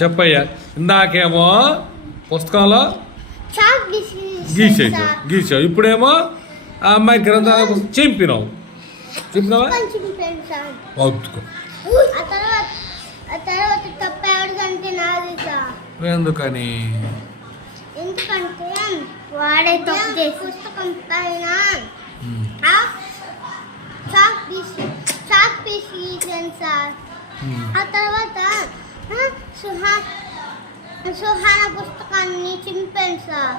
చెప్పయ్యా. ఇందాకేమో పుస్తకంలో గీసావు, ఇప్పుడేమో ఆ అమ్మాయి గ్రంథాల పుస్తకం చింపినావు. చింపినావా? ఎందుకని? ఎందుకంటే వాడే తప్పు చేసి పుస్తకం పైన చాక్ పీస్ గీసాను సార్. ఆ తర్వాత సుహాన పుస్తకాన్ని చింపాను సార్.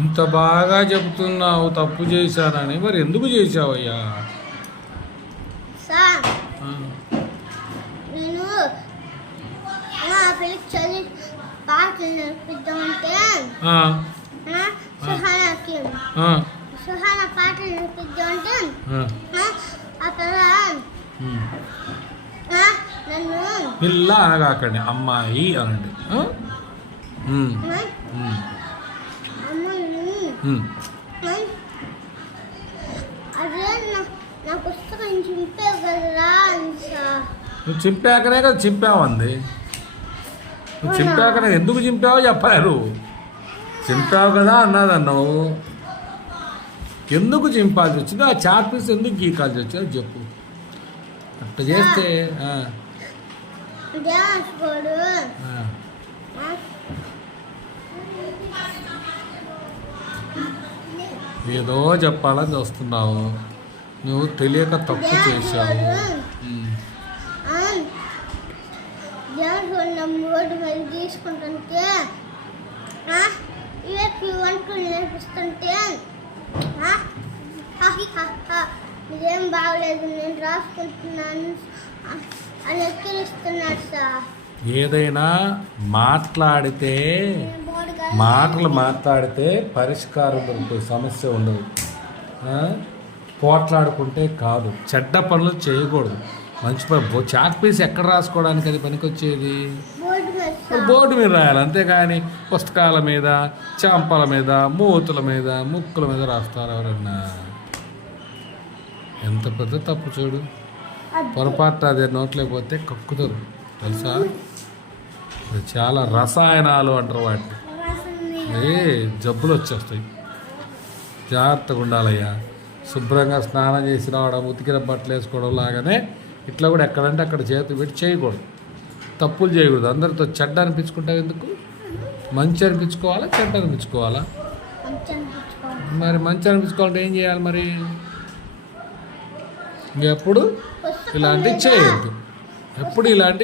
ఇంత బాగా చెబుతున్నావు తప్పు చేశానని, మరి ఎందుకు చేశావయ్యా? సార్ నేను మా పిల్లకి చదివి పాటలు నేర్పిద్దామంటే సుహాన పాటలు నేర్పిద్దామంటే అక్కడ నన్ను పిల్ల అనగాకండి, అమ్మాయి అనండి. అదే నా పుస్తకం చింపావు కదరా అని సార్. నువ్వు చింపాకనే కదా చింపావంది. నువ్వు చింపాకనే ఎందుకు చింపావో చెప్పారు. చింపావు కదా అన్నావు. ఎందుకు చింపాల్సి వచ్చిందో, ఆ చాక్ పీస్ ఎందుకు గీకాల్సి వచ్చిందో చెప్పు. అట్లా చేస్తే ఏదో చెప్పాలని చూస్తున్నావు. నువ్వు తెలియక తప్పు చేశావు. తీసుకుంటుంటే వంటలు నేర్పిస్తుంటే ఇదేం బాగలేదు, నేను రాసుకుంటున్నాను అని ఎక్కిరిస్తున్నాడు సార్. ఏదైనా మాటలు మాట్లాడితే పరిష్కారం దొరుకుతుంది, సమస్య ఉండదు. పోట్లాడుకుంటే కాదు. చెడ్డ పనులు చేయకూడదు, మంచి పని. చాక్ పీస్ ఎక్కడ రాసుకోవడానికి అది పనికొచ్చేది? బోర్డు మీద రాయాలి, అంతేకాని పుస్తకాల మీద, చాంపల మీద, మూతుల మీద, ముక్కుల మీద రాస్తారు ఎవరన్నా. ఎంత పెద్ద తప్పు చూడు. పొరపాటు అదే నోట్లేకపోతే కక్కుతారు తెలుసా. అది చాలా రసాయనాలు అంటారు వాటిని. జబ్బులు వచ్చేస్తాయి. జాగ్రత్తగా ఉండాలయ్యా. శుభ్రంగా స్నానం చేసి రావడం, ఉతికిన బట్టలు వేసుకోవడం లాగానే ఇట్లా కూడా ఎక్కడంటే అక్కడ చేతి పెట్టి చేయకూడదు. తప్పులు చేయకూడదు. అందరితో చెడ్డ అనిపించుకుంటావు ఎందుకు? మంచి అనిపించుకోవాలా, చెడ్డ అనిపించుకోవాలా? మరి మంచి అనిపించుకోవాలంటే ఏం చేయాలి మరి? ఇంకెప్పుడు ఇలాంటివి చేయొద్దు. ఎప్పుడు ఇలాంటి